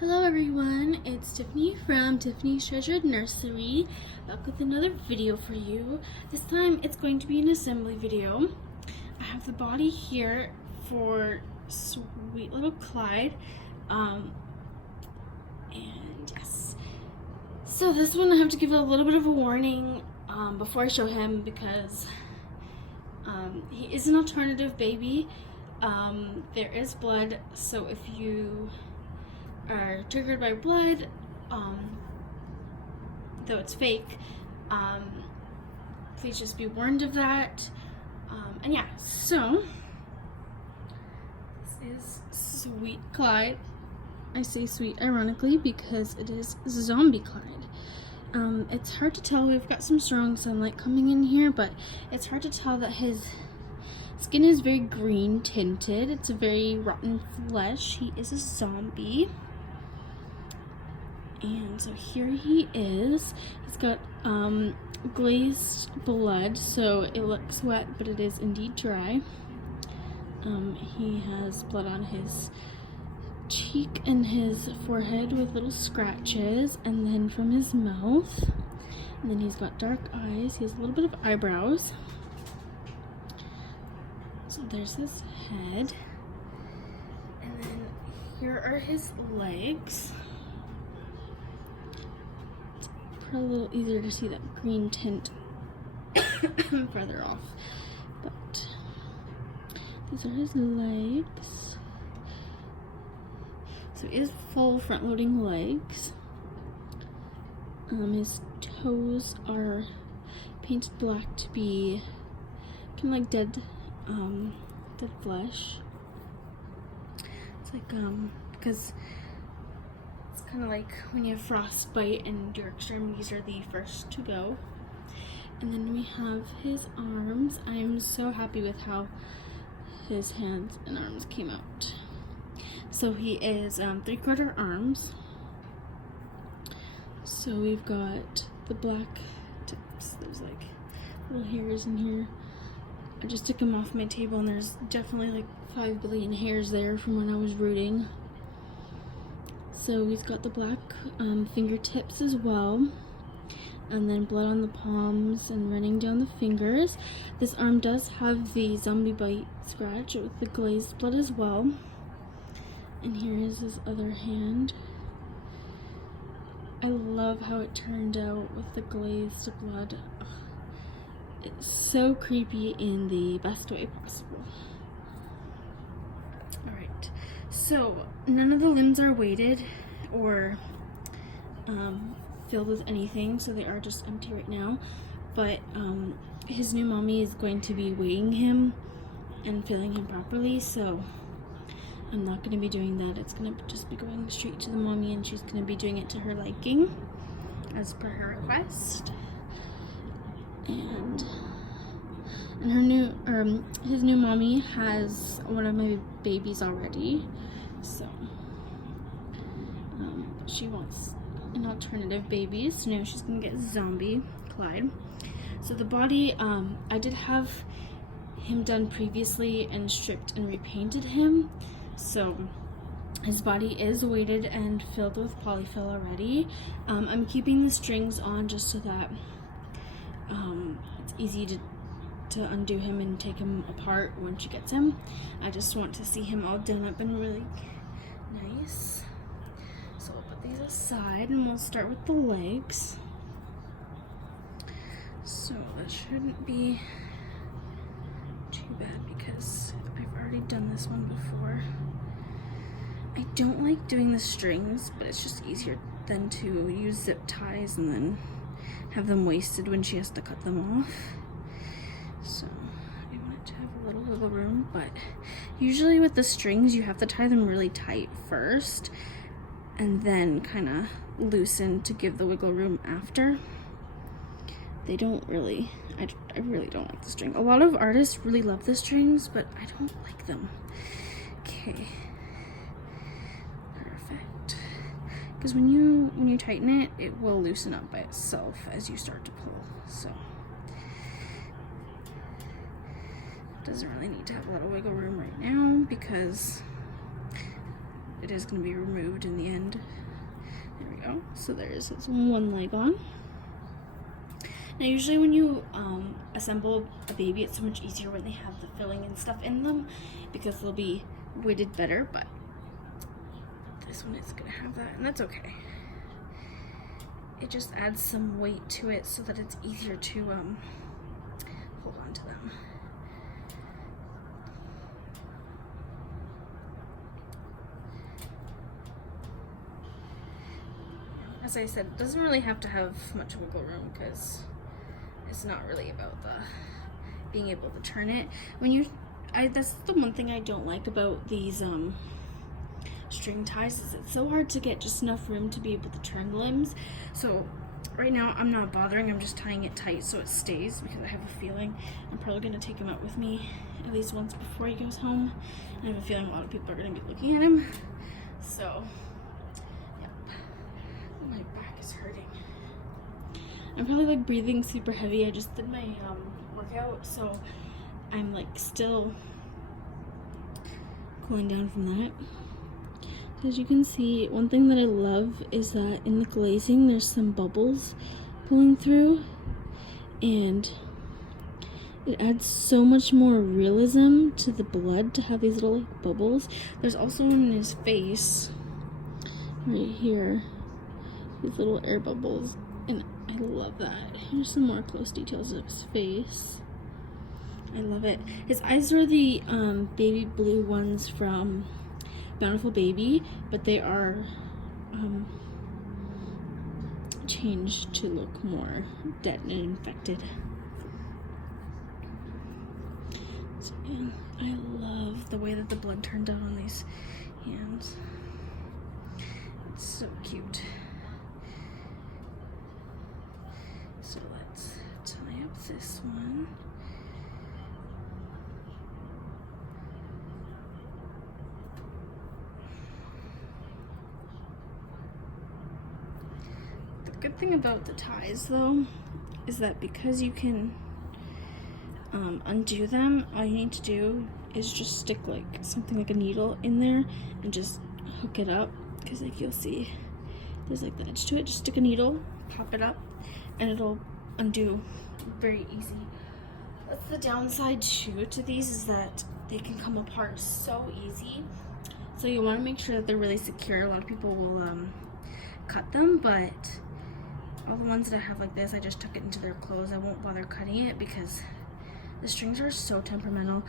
Hello everyone, it's Tiffany from Tiffany's Treasured Nursery, back with another video for you. This time it's going to be an assembly video. I have the body here for sweet little Clyde, and yes. So this one I have to give a little bit of a warning before I show him because he is an alternative baby. There is blood, so if you are triggered by blood, though it's fake, please just be warned of that. And yeah, so this is sweet Clyde. I say sweet ironically because it is zombie Clyde. It's hard to tell. We've got some strong sunlight coming in here, but it's hard to tell that his skin is very green tinted. It's a very rotten flesh. He is a zombie. And so here he is. He's got glazed blood, so it looks wet, but it is indeed dry. He has blood on his cheek and his forehead with little scratches, and then from his mouth. And then he's got dark eyes. He has a little bit of eyebrows. So there's his head. And then here are his legs. A little easier to see that green tint further off, but these are his legs. So he has full front-loading legs. His toes are painted black to be kind of like dead flesh. It's like because kind of like when you have frostbite and your extremities are the first to go. And then we have his arms. I am so happy with how his hands and arms came out. So he is 3/4 arms. So we've got the black tips. There's like little hairs in here. I just took them off my table and there's definitely like 5 billion hairs there from when I was rooting. So he's got the black fingertips as well, and then blood on the palms and running down the fingers. This arm does have the zombie bite scratch with the glazed blood as well. And here is his other hand. I love how it turned out with the glazed blood. Ugh. It's so creepy in the best way possible. Alright, so none of the limbs are weighted or filled with anything, so they are just empty right now. But his new mommy is going to be weighing him and filling him properly, so I'm not going to be doing that. It's going to just be going straight to the mommy, and she's going to be doing it to her liking as per her request. And her new his new mommy has one of my babies already, so she wants an alternative baby, so now she's gonna get zombie Clyde. So the body, I did have him done previously and stripped and repainted him, so his body is weighted and filled with polyfill already. I'm keeping the strings on just so that it's easy to undo him and take him apart when she gets him. I just want to see him all done up and really nice. So we'll put these aside and we'll start with the legs. So that shouldn't be too bad because I've already done this one before. I don't like doing the strings, but it's just easier than to use zip ties and then have them wasted when she has to cut them off. So I want it to have a little wiggle room, but usually with the strings you have to tie them really tight first and then kind of loosen to give the wiggle room after. They don't really, I really don't like the string. A lot of artists really love the strings, but I don't like them. Okay, perfect. Because when you tighten it, it will loosen up by itself as you start to pull. So doesn't really need to have a lot of wiggle room right now because it is going to be removed in the end. There we go. So there's one leg on. Now usually when you assemble a baby, it's so much easier when they have the filling and stuff in them because they'll be weighted better, but this one is going to have that, and that's okay. It just adds some weight to it so that it's easier to hold on to them. As I said, it doesn't really have to have much wiggle room because it's not really about the being able to turn it. That's the one thing I don't like about these string ties, is it's so hard to get just enough room to be able to turn the limbs. So right now I'm not bothering, I'm just tying it tight so it stays, because I have a feeling I'm probably going to take him out with me at least once before he goes home. I have a feeling a lot of people are going to be looking at him. So, yep. My back is hurting. I'm probably like breathing super heavy. I just did my workout, so I'm like still cooling down from that. As you can see, one thing that I love is that in the glazing there's some bubbles pulling through, and it adds so much more realism to the blood to have these little like bubbles. There's also in his face right here these little air bubbles, and I love that. Here's some more close details of his face. I love it. His eyes are the baby blue ones from Bountiful Baby, but they are changed to look more dead and infected. So yeah, I love the way that the blood turned out on these hands. It's so cute. So let's tie up this one. The good thing about the ties though is that because you can undo them, all you need to do is just stick like something like a needle in there and just hook it up, because like you'll see there's like the edge to it. Just stick a needle, pop it up, and it'll undo very easy. That's the downside too to these, is that they can come apart so easy. So you want to make sure that they're really secure. A lot of people will cut them, but all the ones that I have like this, I just tuck it into their clothes. I won't bother cutting it because the strings are so temperamental.